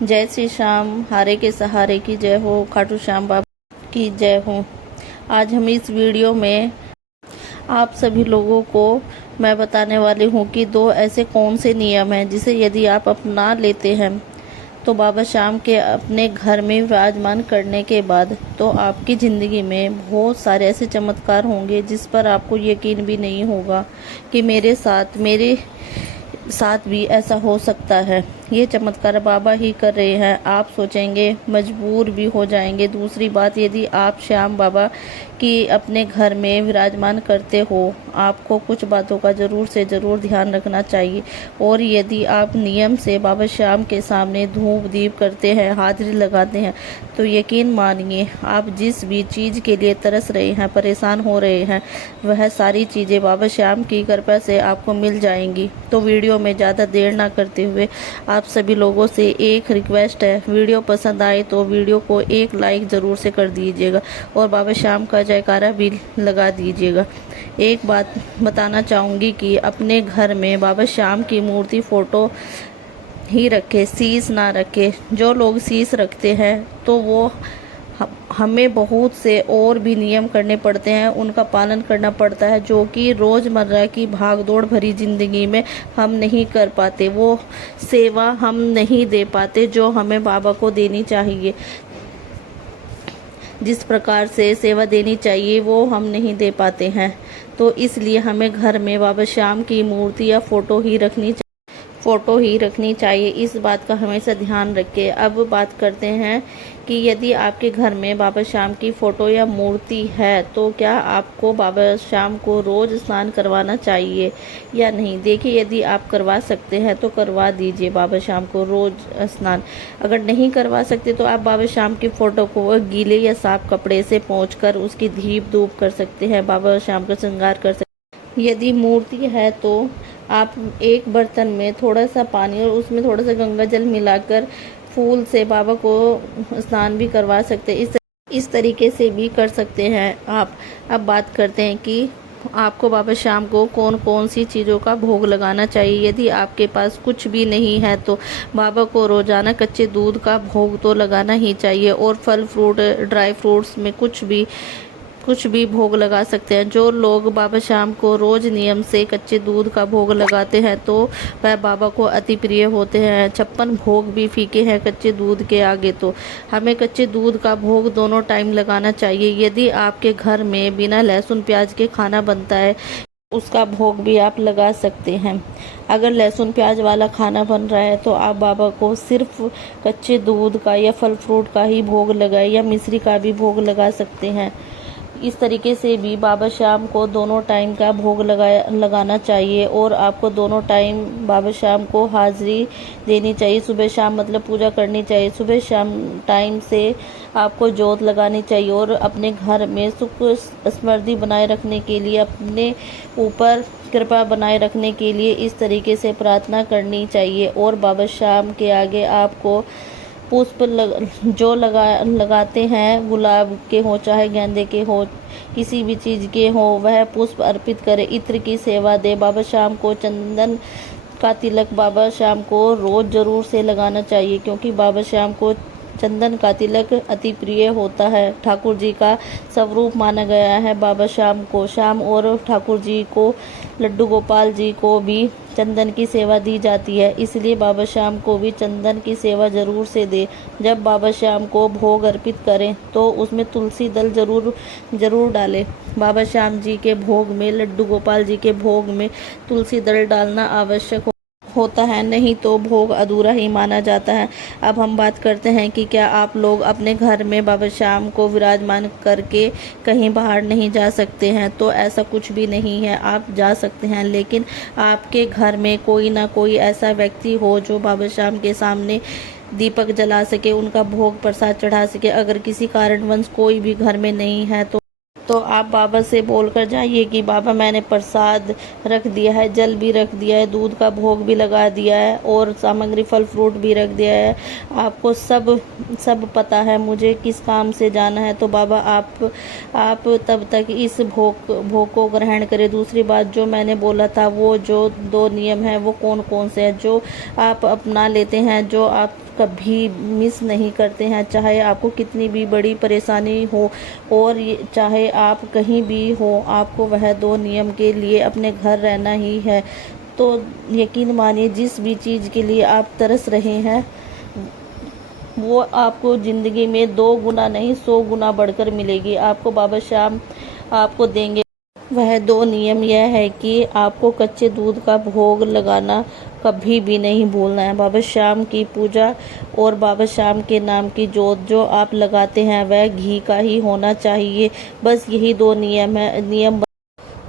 जय श्री श्याम, हारे के सहारे की जय हो, खाटू श्याम बाबा की जय हो। आज हम इस वीडियो में आप सभी लोगों को मैं बताने वाली हूँ कि दो ऐसे कौन से नियम हैं जिसे यदि आप अपना लेते हैं तो बाबा श्याम के अपने घर में विराजमान करने के बाद तो आपकी ज़िंदगी में बहुत सारे ऐसे चमत्कार होंगे जिस पर आपको यकीन भी नहीं होगा कि मेरे साथ भी ऐसा हो सकता है। ये चमत्कार बाबा ही कर रहे हैं। आप सोचेंगे, मजबूर भी हो जाएंगे। दूसरी बात, यदि आप श्याम बाबा की अपने घर में विराजमान करते हो, आपको कुछ बातों का ज़रूर से ज़रूर ध्यान रखना चाहिए। और यदि आप नियम से बाबा श्याम के सामने धूप दीप करते हैं, हाजिरी लगाते हैं, तो यकीन मानिए आप जिस भी चीज़ के लिए तरस रहे हैं, परेशान हो रहे हैं, वह सारी चीज़ें बाबा श्याम की कृपा से आपको मिल जाएंगी। तो वीडियो में ज़्यादा देर ना करते हुए आप सभी लोगों से एक रिक्वेस्ट है, वीडियो पसंद आए तो वीडियो को एक लाइक ज़रूर से कर दीजिएगा और बाबा श्याम का जयकारा भी लगा दीजिएगा। एक बात बताना चाहूँगी कि अपने घर में बाबा श्याम की मूर्ति फ़ोटो ही रखे, शीश ना रखे। जो लोग शीश रखते हैं तो वो हमें बहुत से और भी नियम करने पड़ते हैं, उनका पालन करना पड़ता है, जो कि रोज़मर्रा की भागदौड़ भरी ज़िंदगी में हम नहीं कर पाते। वो सेवा हम नहीं दे पाते जो हमें बाबा को देनी चाहिए। जिस प्रकार से सेवा देनी चाहिए वो हम नहीं दे पाते हैं। तो इसलिए हमें घर में बाबा श्याम की मूर्ति या फ़ोटो ही रखनी चाहिए। इस बात का हमेशा ध्यान रखें। अब बात करते हैं कि यदि आपके घर में बाबा श्याम की फ़ोटो या मूर्ति है तो क्या आपको बाबा श्याम को रोज़ स्नान करवाना चाहिए या नहीं। देखिए, यदि आप करवा सकते हैं तो करवा दीजिए बाबा श्याम को रोज़ स्नान। अगर नहीं करवा सकते तो आप बाबा श्याम की फ़ोटो को गीले या साफ कपड़े से पोंछकर उसकी धूप धूप कर सकते हैं, बाबा श्याम का श्रृंगार कर सकते हैं। यदि मूर्ति है तो आप एक बर्तन में थोड़ा सा पानी और उसमें थोड़ा सा गंगा जल मिलाकर फूल से बाबा को स्नान भी करवा सकते हैं। इस तरीके से भी कर सकते हैं आप। अब बात करते हैं कि आपको बाबा श्याम को कौन कौन सी चीज़ों का भोग लगाना चाहिए। यदि आपके पास कुछ भी नहीं है तो बाबा को रोज़ाना कच्चे दूध का भोग तो लगाना ही चाहिए और फल फ्रूट ड्राई फ्रूट्स में कुछ भी भोग लगा सकते हैं। जो लोग बाबा श्याम को रोज़ नियम से कच्चे दूध का भोग लगाते हैं तो वह बाबा को अति प्रिय होते हैं। 56 भोग भी फीके हैं कच्चे दूध के आगे। तो हमें कच्चे दूध का भोग दोनों टाइम लगाना चाहिए। यदि आपके घर में बिना लहसुन प्याज के खाना बनता है, उसका भोग भी आप लगा सकते हैं। अगर लहसुन प्याज वाला खाना बन रहा है तो आप बाबा को सिर्फ कच्चे दूध का या फल फ्रूट का ही भोग लगाए या मिश्री का भी भोग लगा सकते हैं। इस तरीके से भी बाबा श्याम को दोनों टाइम का भोग लगाना चाहिए और आपको दोनों टाइम बाबा श्याम को हाजिरी देनी चाहिए। सुबह शाम मतलब पूजा करनी चाहिए। सुबह शाम टाइम से आपको जोत लगानी चाहिए और अपने घर में सुख समृद्धि बनाए रखने के लिए, अपने ऊपर कृपा बनाए रखने के लिए इस तरीके से प्रार्थना करनी चाहिए। और बाबा श्याम के आगे आपको पुष्प लगाते हैं, गुलाब के हो चाहे गेंदे के हो, किसी भी चीज़ के हो, वह पुष्प अर्पित करें। इत्र की सेवा दे। बाबा श्याम को चंदन का तिलक बाबा श्याम को रोज़ ज़रूर से लगाना चाहिए, क्योंकि बाबा श्याम को चंदन का तिलक अति प्रिय होता है। ठाकुर जी का स्वरूप माना गया है बाबा श्याम को। श्याम और ठाकुर जी को, लड्डू गोपाल जी को भी चंदन की सेवा दी जाती है, इसलिए बाबा श्याम को भी चंदन की सेवा ज़रूर से दे। जब बाबा श्याम को भोग अर्पित करें तो उसमें तुलसी दल ज़रूर डालें। बाबा श्याम जी के भोग में, लड्डू गोपाल जी के भोग में तुलसी दल डालना आवश्यक होता है, नहीं तो भोग अधूरा ही माना जाता है। अब हम बात करते हैं कि क्या आप लोग अपने घर में बाबा श्याम को विराजमान करके कहीं बाहर नहीं जा सकते हैं। तो ऐसा कुछ भी नहीं है, आप जा सकते हैं, लेकिन आपके घर में कोई ना कोई ऐसा व्यक्ति हो जो बाबा श्याम के सामने दीपक जला सके, उनका भोग प्रसाद चढ़ा सके। अगर किसी कारणवश कोई भी घर में नहीं है तो आप बाबा से बोलकर जाइए कि बाबा मैंने प्रसाद रख दिया है, जल भी रख दिया है, दूध का भोग भी लगा दिया है और सामग्री फल फ्रूट भी रख दिया है। आपको सब पता है मुझे किस काम से जाना है। तो बाबा आप तब तक इस भोग को ग्रहण करें। दूसरी बात जो मैंने बोला था, वो जो 2 नियम है वो कौन कौन से हैं जो आप अपना लेते हैं, जो आप कभी मिस नहीं करते हैं, चाहे आपको कितनी भी बड़ी परेशानी हो और चाहे आप कहीं भी हो, आपको वह 2 नियम के लिए अपने घर रहना ही है। तो यकीन मानिए, जिस भी चीज़ के लिए आप तरस रहे हैं वो आपको ज़िंदगी में 2 गुना नहीं 100 गुना बढ़कर मिलेगी। आपको बाबा श्याम आपको देंगे। वह 2 नियम यह है कि आपको कच्चे दूध का भोग लगाना कभी भी नहीं भूलना है। बाबा श्याम की पूजा और बाबा श्याम के नाम की जोत जो आप लगाते हैं वह घी का ही होना चाहिए। बस यही 2 नियम है। नियम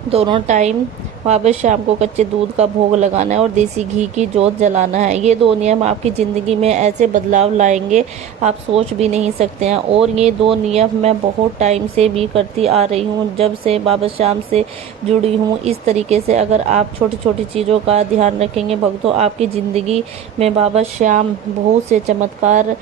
दोनों टाइम बाबा श्याम को कच्चे दूध का भोग लगाना है और देसी घी की जोत जलाना है। ये 2 नियम आपकी ज़िंदगी में ऐसे बदलाव लाएंगे आप सोच भी नहीं सकते हैं। और ये 2 नियम मैं बहुत टाइम से भी करती आ रही हूँ, जब से बाबा श्याम से जुड़ी हूँ। इस तरीके से अगर आप छोटी छोटी चीज़ों का ध्यान रखेंगे भक्तों, आपकी ज़िंदगी में बाबा श्याम बहुत से चमत्कार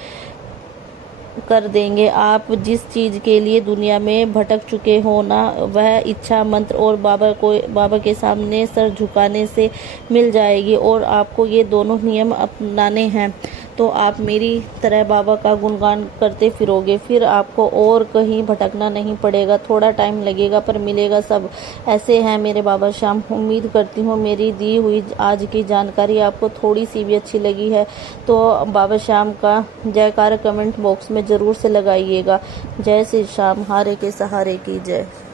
कर देंगे। आप जिस चीज़ के लिए दुनिया में भटक चुके हो ना, वह इच्छा मंत्र और बाबा के सामने सर झुकाने से मिल जाएगी। और आपको ये दोनों नियम अपनाने हैं तो आप मेरी तरह बाबा का गुणगान करते फिरोगे, फिर आपको और कहीं भटकना नहीं पड़ेगा। थोड़ा टाइम लगेगा पर मिलेगा सब। ऐसे हैं मेरे बाबा श्याम। उम्मीद करती हूँ मेरी दी हुई आज की जानकारी आपको थोड़ी सी भी अच्छी लगी है तो बाबा श्याम का जयकार कमेंट बॉक्स में ज़रूर से लगाइएगा। जय श्री श्याम, हारे के सहारे की जय।